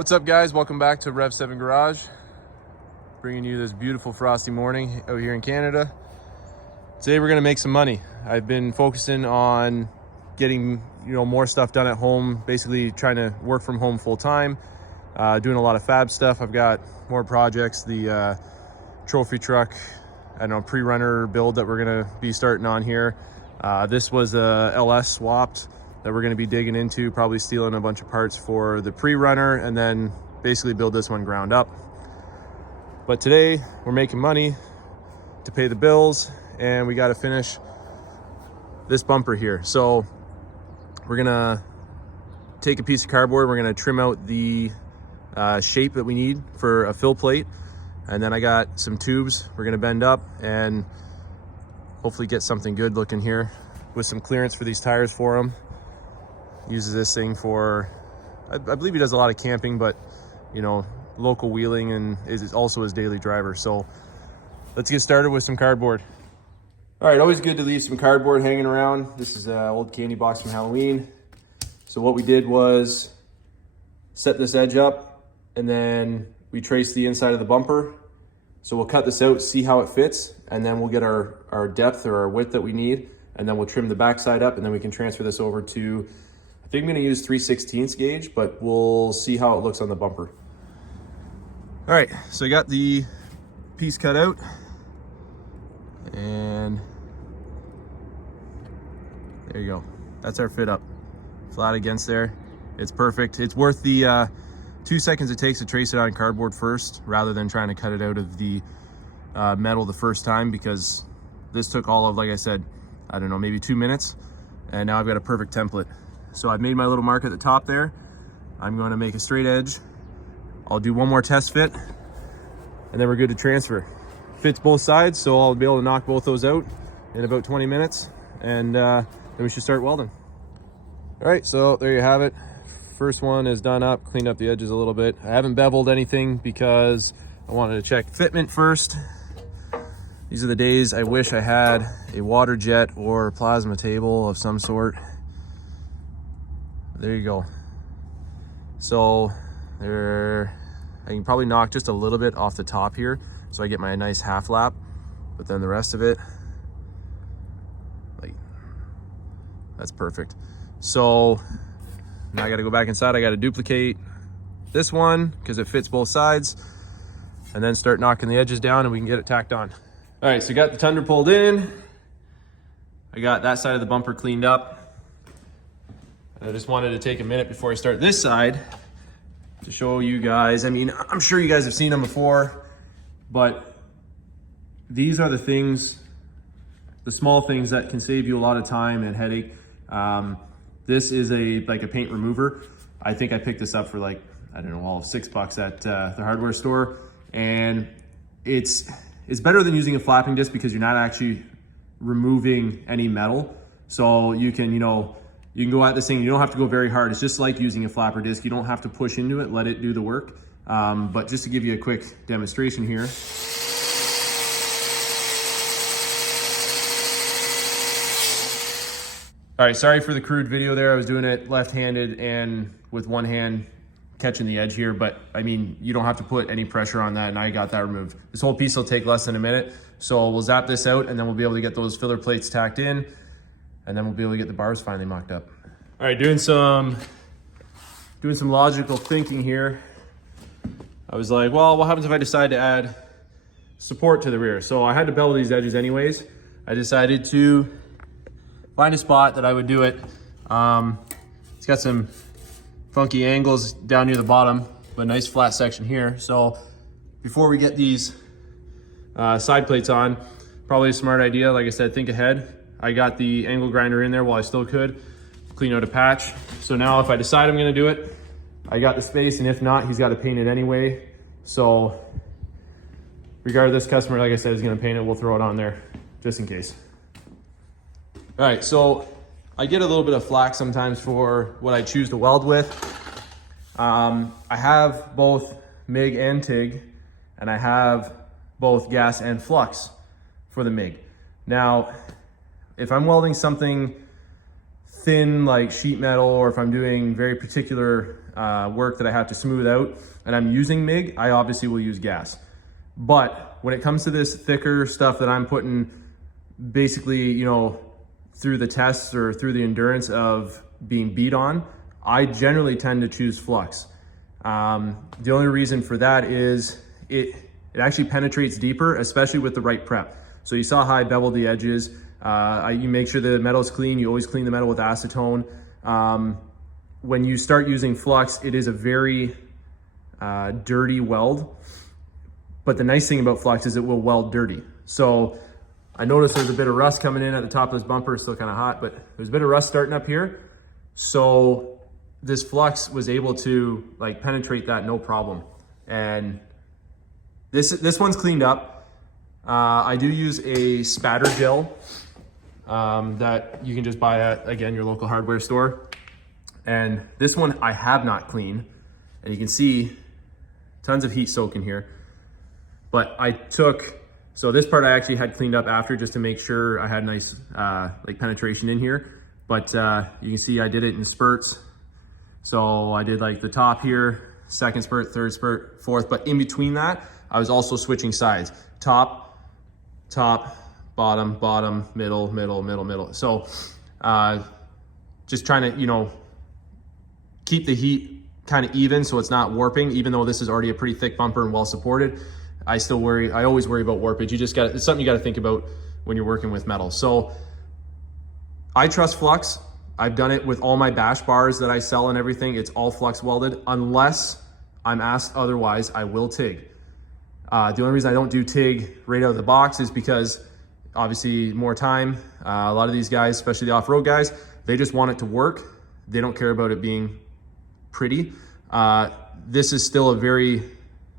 What's up, guys? Welcome back to Rev 7 Garage. Bringing you this beautiful frosty morning out here in Canada. Today we're gonna make some money. I've been focusing on getting more stuff done at home, basically trying to work from home full time, doing a lot of fab stuff. I've got more projects, the trophy truck, pre-runner build that we're gonna be starting on here. This was a LS swapped that we're going to be digging into, probably stealing a bunch of parts for the pre-runner and then basically build this one ground up. But today we're making money to pay the bills and we got to finish this bumper here. So we're going to take a piece of cardboard, we're going to trim out the shape that we need for a fill plate, and then I got some tubes we're going to bend up and hopefully get something good looking here with some clearance for these tires for them. Uses this thing for, I believe he does a lot of camping, but local wheeling, and is also his daily driver. So let's get started with some cardboard. All right, always good to leave some cardboard hanging around. This is an old candy box from Halloween. So what we did was set this edge up and then we traced the inside of the bumper. So we'll cut this out, see how it fits, and then we'll get our depth or our width that we need, and then we'll trim the backside up, and then we can transfer this over to, I think I'm gonna use 3/16 gauge, but we'll see how it looks on the bumper. All right, so I got the piece cut out and there you go. That's our fit up, flat against there. It's perfect. It's worth the 2 seconds it takes to trace it on cardboard first, rather than trying to cut it out of the metal the first time, because this took all of, like I said, I don't know, maybe 2 minutes, and now I've got a perfect template. So I've made my little mark at the top there. I'm going to make a straight edge. I'll do one more test fit, and then we're good to transfer. Fits both sides, so I'll be able to knock both those out in about 20 minutes, and then we should start welding. All right, so there you have it. First one is done up, cleaned up the edges a little bit. I haven't beveled anything because I wanted to check fitment first. These are the days I wish I had a water jet or plasma table of some sort. There you go. So there, I can probably knock just a little bit off the top here so I get my nice half lap, but then the rest of it, like, that's perfect. So now I got to go back inside. I got to duplicate this one because it fits both sides, and then start knocking the edges down and we can get it tacked on. All right, so got the Tundra pulled in. I got that side of the bumper cleaned up. I just wanted to take a minute before I start this side to show you guys. I mean, I'm sure you guys have seen them before, but these are the things, the small things that can save you a lot of time and headache. This is like a paint remover. I think I picked this up for like, I don't know, all of $6 at the hardware store. And it's better than using a flapping disc because you're not actually removing any metal. So you can, you can go at this thing, you don't have to go very hard. It's just like using a flapper disc. You don't have to push into it, let it do the work. But just to give you a quick demonstration here. All right, sorry for the crude video there. I was doing it left-handed and with one hand catching the edge here, but I mean, you don't have to put any pressure on that, and I got that removed. This whole piece will take less than a minute. So we'll zap this out and then we'll be able to get those filler plates tacked in, and then we'll be able to get the bars finally mocked up. All right, doing some logical thinking here. I was like, well, what happens if I decide to add support to the rear? So I had to bevel these edges anyways. I decided to find a spot that I would do it. It's got some funky angles down near the bottom, but a nice flat section here. So before we get these side plates on, probably a smart idea, like I said, think ahead. I got the angle grinder in there while I still could, clean out a patch. So now if I decide I'm gonna do it, I got the space, and if not, he's got to paint it anyway. So regardless, customer, like I said, is gonna paint it, we'll throw it on there just in case. All right, so I get a little bit of flack sometimes for what I choose to weld with. I have both MIG and TIG, and I have both gas and flux for the MIG. Now, if I'm welding something thin like sheet metal, or if I'm doing very particular work that I have to smooth out and I'm using MIG, I obviously will use gas. But when it comes to this thicker stuff that I'm putting basically, you know, through the tests or through the endurance of being beat on, I generally tend to choose flux. The only reason for that is it actually penetrates deeper, especially with the right prep. So you saw how I beveled the edges. You make sure the metal is clean. You always clean the metal with acetone. When you start using flux, it is a very dirty weld. But the nice thing about flux is it will weld dirty. So I noticed there's a bit of rust coming in at the top of this bumper. It's still kind of hot, but there's a bit of rust starting up here. So this flux was able to like penetrate that no problem. And this one's cleaned up. I do use a spatter gel that you can just buy at, again, your local hardware store. And this one I have not cleaned. And you can see tons of heat soak in here. But I took, so this part I actually had cleaned up after just to make sure I had nice like penetration in here. But you can see I did it in spurts. So I did like the top here, second spurt, third spurt, fourth. But in between that, I was also switching sides. Top, top, bottom, bottom, middle, middle, middle, middle. So just trying to, you know, keep the heat kind of even so it's not warping, even though this is already a pretty thick bumper and well supported. I always worry about warpage. It's something you got to think about when you're working with metal. So I trust flux. I've done it with all my bash bars that I sell and everything. It's all flux welded. Unless I'm asked otherwise, I will TIG. The only reason I don't do TIG right out of the box is because obviously more time. A lot of these guys, especially the off-road guys, they just want it to work. They don't care about it being pretty. This is still a very,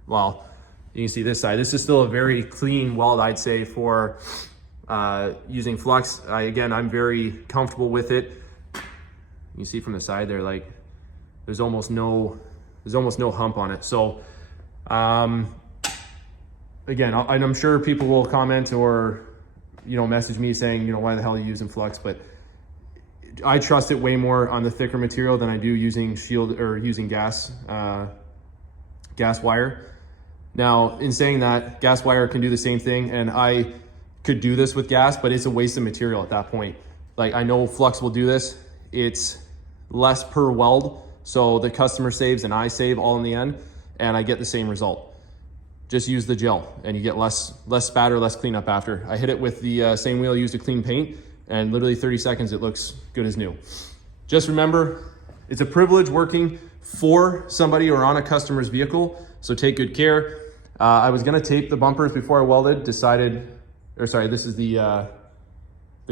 well, you can see this side. This is still a very clean weld, I'd say, for using flux. Again, I'm very comfortable with it. You see from the side there, like there's almost no hump on it. So again, I'm sure people will comment or, you know, message me saying, you know, why the hell are you using flux? But I trust it way more on the thicker material than I do using shield or using gas wire. Now, in saying that, gas wire can do the same thing, and I could do this with gas, but it's a waste of material at that point. Like, I know flux will do this. It's less per weld, so the customer saves and I save all in the end, and I get the same result. Just use the gel, and you get less spatter, less cleanup after. I hit it with the same wheel I used to clean paint, and literally 30 seconds, it looks good as new. Just remember, it's a privilege working for somebody or on a customer's vehicle, so take good care. I was gonna tape the bumpers before I welded, this is the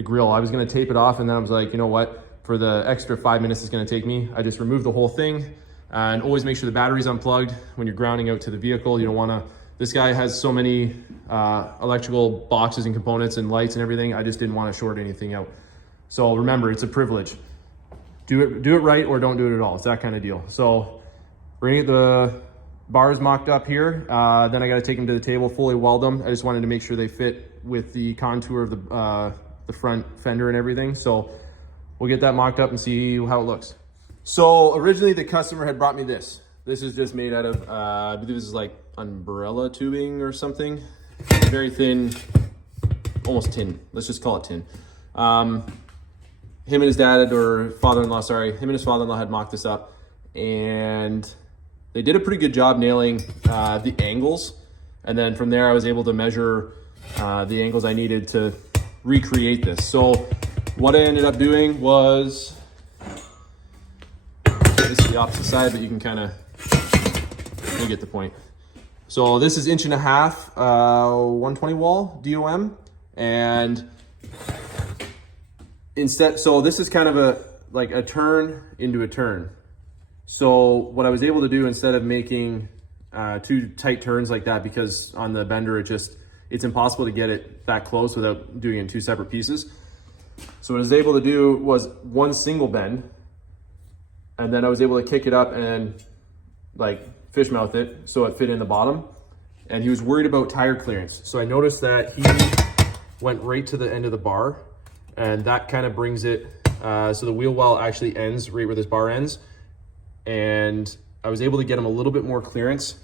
grill. I was gonna tape it off, and then I was like, you know what? For the extra 5 minutes it's gonna take me, I just removed the whole thing. And always make sure the battery's unplugged when you're grounding out to the vehicle. You don't wanna, this guy has so many electrical boxes and components and lights and everything. I just didn't wanna short anything out. So remember, it's a privilege. Do it right or don't do it at all. It's that kind of deal. So we're gonna get the bars mocked up here. Then I gotta take them to the table, fully weld them. I just wanted to make sure they fit with the contour of the front fender and everything. So we'll get that mocked up and see how it looks. So originally the customer had brought me this. This is just made out of, I believe this is like umbrella tubing or something. Very thin, almost tin. Let's just call it tin. Him and his dad, or father-in-law, sorry. Him and his father-in-law had mocked this up, and they did a pretty good job nailing the angles. And then from there, I was able to measure the angles I needed to recreate this. So what I ended up doing was, this is the opposite side, but you can kind of, you get the point. So this is 1.5 inch, 120 wall DOM, and instead, so this is kind of like a turn into a turn. So what I was able to do, instead of making two tight turns like that, because on the bender it's impossible to get it that close without doing it in two separate pieces. So what I was able to do was one single bend, and then I was able to kick it up and like fish mouth it so it fit in the bottom. And he was worried about tire clearance. So I noticed that he went right to the end of the bar, and that kind of brings it So the wheel well actually ends right where this bar ends. And I was able to get them a little bit more clearance.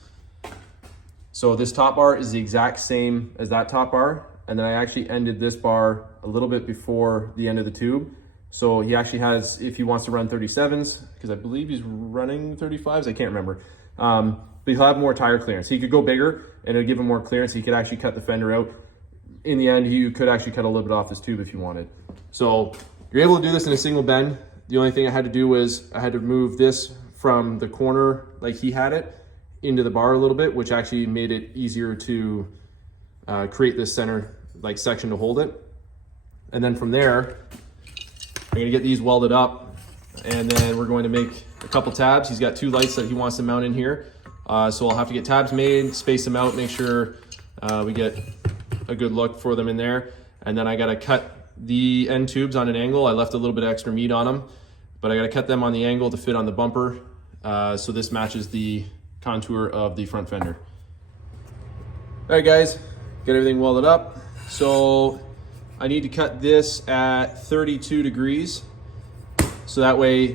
So this top bar is the exact same as that top bar. And then I actually ended this bar a little bit before the end of the tube. So he actually has, if he wants to run 37s, because I believe he's running 35s, I can't remember. But he'll have more tire clearance. He could go bigger and it'll give him more clearance. He could actually cut the fender out. In the end, you could actually cut a little bit off this tube if you wanted. So you're able to do this in a single bend. The only thing I had to do was I had to move this from the corner like he had it into the bar a little bit, which actually made it easier to create this center like section to hold it. And then from there, I'm gonna get these welded up, and then we're going to make a couple tabs. He's got 2 lights that he wants to mount in here. So I'll have to get tabs made, space them out, make sure we get a good look for them in there. And then I gotta cut the end tubes on an angle. I left a little bit of extra meat on them, but I gotta cut them on the angle to fit on the bumper. So this matches the contour of the front fender. All right guys, get everything welded up. So I need to cut this at 32 degrees. So that way,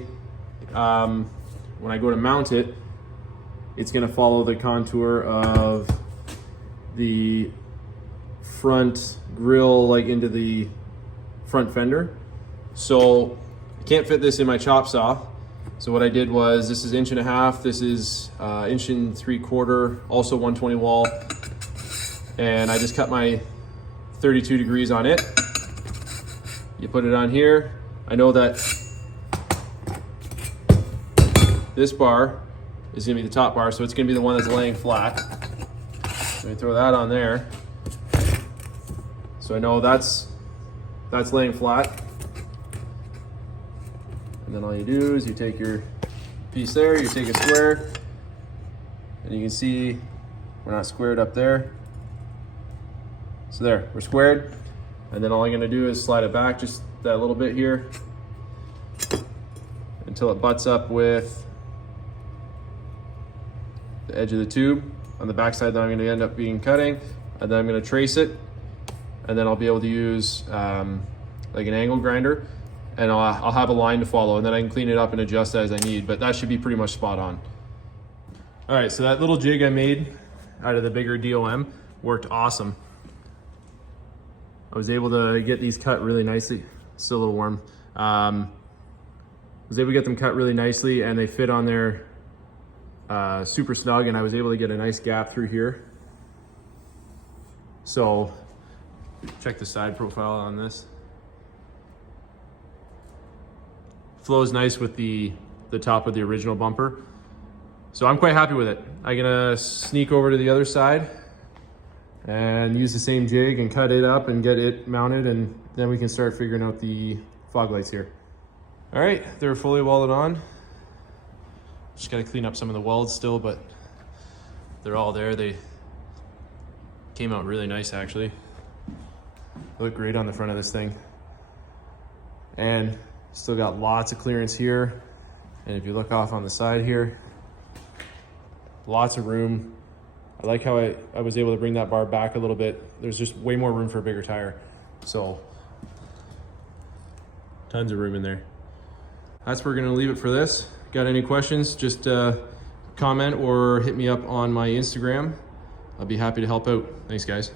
when I go to mount it, it's gonna follow the contour of the front grille like into the front fender. So I can't fit this in my chop saw. So what I did was, this is 1.5 inches, this is 1.75 inches, also 120 wall. And I just cut my 32 degrees on it. You put it on here. I know that this bar is gonna be the top bar, so it's gonna be the one that's laying flat. Let me throw that on there. So I know that's laying flat. And then all you do is you take your piece there, you take a square, and you can see we're not squared up there. So there, we're squared. And then all I'm gonna do is slide it back just that little bit here until it butts up with the edge of the tube on the backside that I'm gonna end up cutting. And then I'm gonna trace it, and then I'll be able to use like an angle grinder, and I'll have a line to follow, and then I can clean it up and adjust as I need, but that should be pretty much spot on. All right, so that little jig I made out of the bigger DOM worked awesome. I was able to get these cut really nicely. Still a little warm. Was able to get them cut really nicely, and they fit on there super snug, and I was able to get a nice gap through here. So check the side profile on this. Flows nice with the top of the original bumper. So I'm quite happy with it. I'm gonna sneak over to the other side and use the same jig and cut it up and get it mounted, and then we can start figuring out the fog lights here. All right, they're fully welded on. Just gotta clean up some of the welds still, but they're all there. They came out really nice actually. They look great on the front of this thing. And still got lots of clearance here. And if you look off on the side here, lots of room. I like how I was able to bring that bar back a little bit. There's just way more room for a bigger tire. So, tons of room in there. That's where we're gonna leave it for this. Got any questions, just comment or hit me up on my Instagram. I'll be happy to help out. Thanks guys.